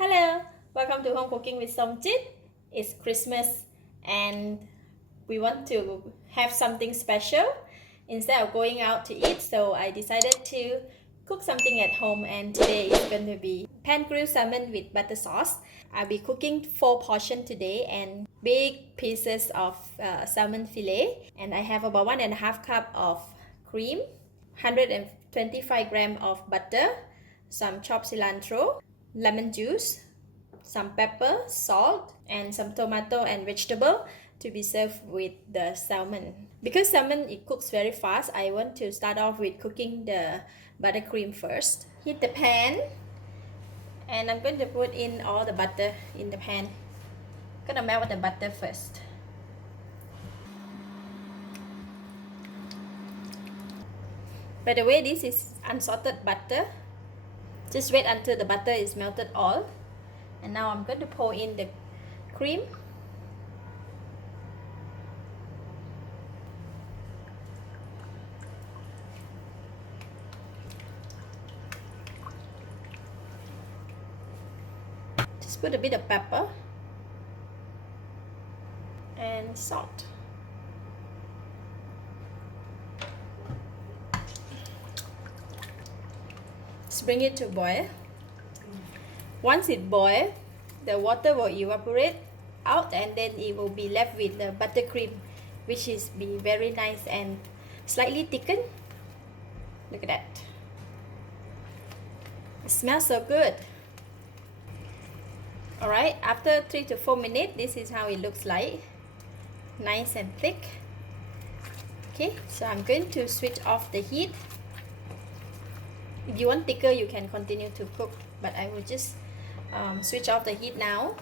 Hello, welcome to Home Cooking with Somjit. It's Christmas and we want to have something special instead of going out to eat, so I decided to cook something at home, and today is going to be pan-grilled salmon with butter sauce. I'll be cooking 4 portions today and big pieces of salmon fillet, and I have about 1.5 cup of cream, 125 gram of butter, some chopped cilantro, lemon juice, some pepper, salt, and some tomato and vegetable to be served with the salmon. Because salmon it cooks very fast, I want to start off with cooking the buttercream first. Heat the pan, and I'm going to put in all the butter in the pan. I'm gonna melt the butter first. By the way, this is unsalted butter. Just wait until the butter is melted all. And now I'm going to pour in the cream. Just put a bit of pepper and salt. Just bring it to boil. Once it boils, the water will evaporate out, and then it will be left with the buttercream, which is be very nice and slightly thickened. Look at that. It smells so good. Alright, after 3 to 4 minutes, this is how it looks like. Nice and thick. Okay, so I'm going to switch off the heat. If you want thicker, you can continue to cook, but I will just switch off the heat now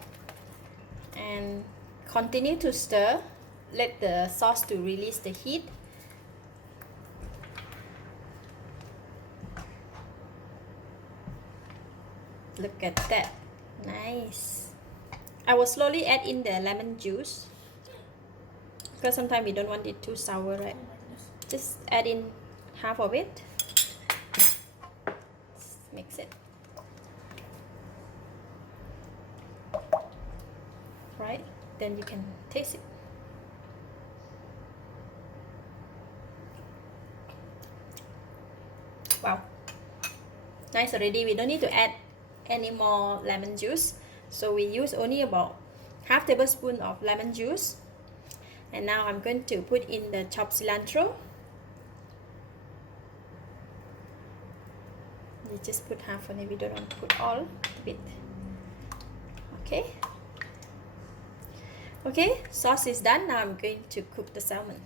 and continue to stir. Let the sauce to release the heat. Look at that. Nice. I will slowly add in the lemon juice because sometimes we don't want it too sour, right? Just add in half of it. Mix it. Right, then you can taste it. Wow, nice already. We don't need to add any more lemon juice, so we use only about half tablespoon of lemon juice. And now I'm going to put in the chopped cilantro. You just put half on it, we don't want to put all a bit. Okay, sauce is done. Now I'm going to cook the salmon.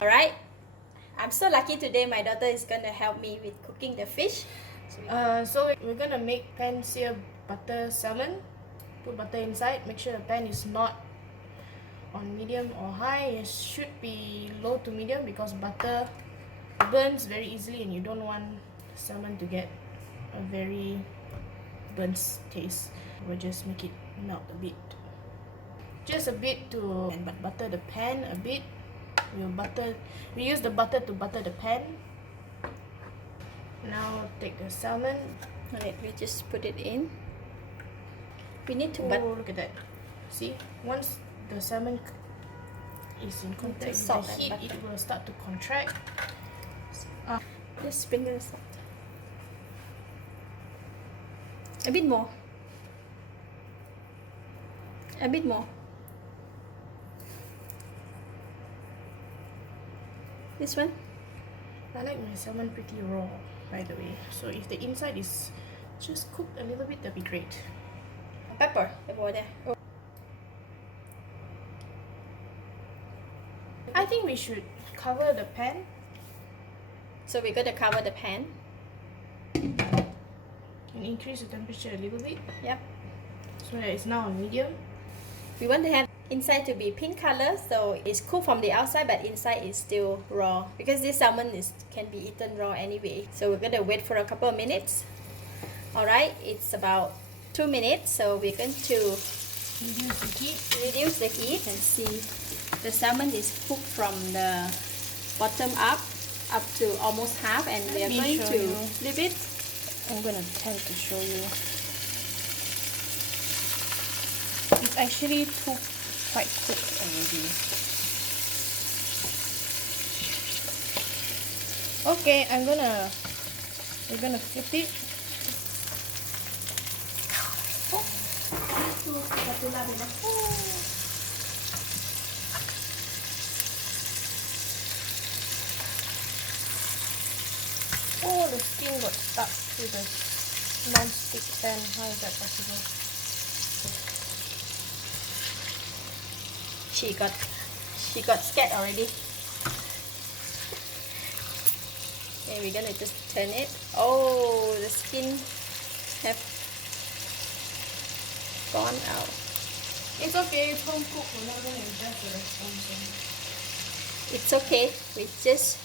Alright, I'm so lucky today. My daughter is gonna help me with cooking the fish. So we're gonna make pan-seared butter salmon. Put butter inside. Make sure the pan is not on medium or high. It should be low to medium because butter burns very easily and you don't want salmon to get a very burnt taste. We'll just make it melt a bit, just a bit to butter the pan a bit. We use the butter to butter the pan. Now take the salmon. Alright, we just put it in. We need to look at that. See, once the salmon is in contact with the heat, it will start to contract. Just sprinkle the salt. A bit more. A bit more. This one? I like my salmon pretty raw, by the way. So if the inside is just cooked a little bit, that'd be great. Pepper over there. Oh. I think we should cover the pan. So we're going to cover the pan and increase the temperature a little bit. Yep. So that it's now on medium. We want to have inside to be pink color, so it's cooked from the outside but inside is still raw because this salmon can be eaten raw anyway. So we're going to wait for a couple of minutes. Alright, it's about 2 minutes, so we're going to reduce the heat and see The salmon is cooked from the bottom up to almost half, and we are going to leave it. I'm gonna attempt to show you. It's actually quite cooked already. Okay, we're gonna flip it. Oh, the skin got stuck to the non-stick pan. How is that possible? She got scared already. Okay, we're gonna just turn it. Oh, the skin have gone out. It's okay, it's home cooked. We're not gonna adjust the response. It's okay. We just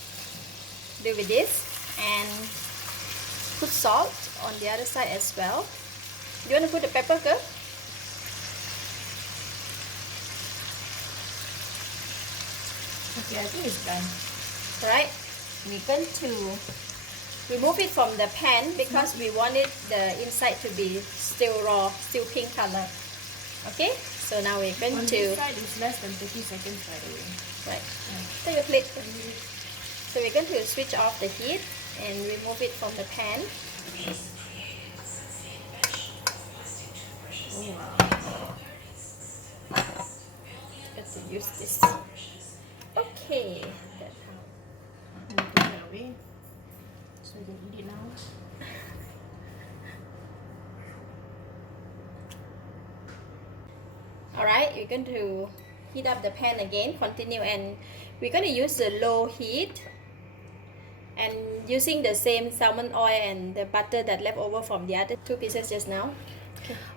do with this and put salt on the other side as well. Do you want to put the pepper, girl? Okay, I think it's done. Alright, we're going to remove it from the pan because we want it the inside to be still raw, still pink color. Okay, so now we're going On to. this side is less than 30 seconds, by the way. Right. Take your plate. So we're going to switch off the heat and remove it from the pan. Oh wow. Got to use this. Okay, that's how. I'm gonna take that away so we can eat it now. Alright, we're going to heat up the pan again, continue, and we're going to use the low heat and using the same salmon oil and the butter that left over from the other two pieces just now.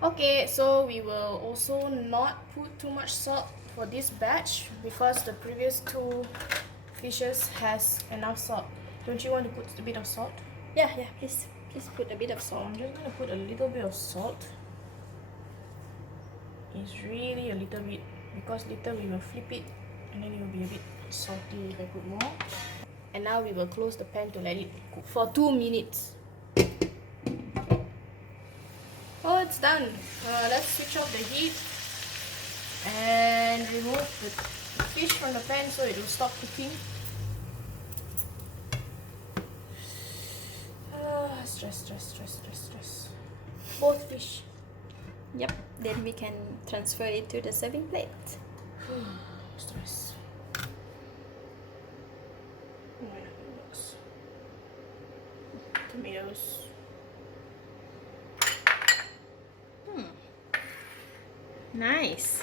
Okay, so we will also not put too much salt for this batch because the previous two fishes has enough salt. Don't you want to put a bit of salt? Yeah, please put a bit of So salt. I'm just gonna put a little bit of salt. It's really a little bit because later we will flip it and then it will be a bit salty if I put more. And now we will close the pan to let it cook for 2 minutes. Oh, it's done. Let's switch off the heat and remove the fish from the pan so it will stop cooking. Stress. Both fish. Yep, then we can transfer it to the serving plate. Stress. Tomatoes. Nice.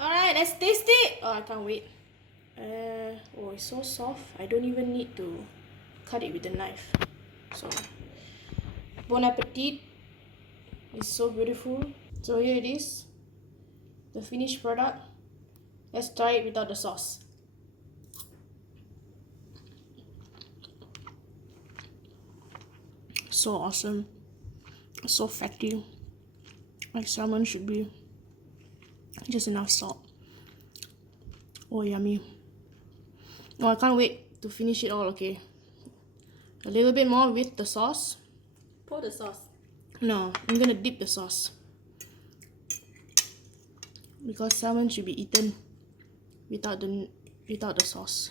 Alright, let's taste it. Oh, I can't wait. Oh, it's so soft. I don't even need to cut it with a knife. So, bon appetit. It's so beautiful. So here it is, the finished product. Let's try it without the sauce. So awesome. So fatty. Like salmon should be just enough salt. Oh, yummy. Oh, I can't wait to finish it all, okay. A little bit more with the sauce. Pour the sauce. No, I'm gonna dip the sauce. Because salmon should be eaten without the sauce.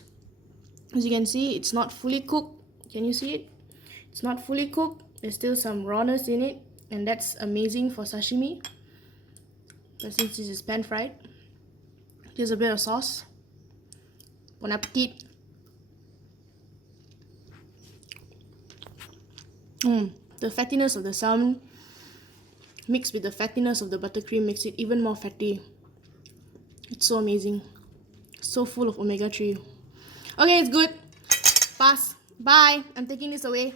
As you can see, it's not fully cooked. Can you see it? It's not fully cooked. There's still some rawness in it, and that's amazing for sashimi. But since this is pan fried, here's a bit of sauce. Bon appetit. The fattiness of the salmon mixed with the fattiness of the buttercream makes it even more fatty. It's so amazing. So full of omega-3. Okay, it's good. Pass. Bye. I'm taking this away.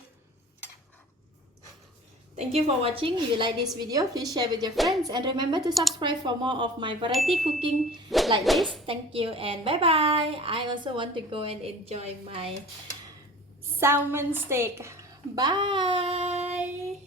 Thank you for watching. If you like this video, please share with your friends and remember to subscribe for more of my variety cooking like this. Thank you and bye bye. I also want to go and enjoy my salmon steak. Bye.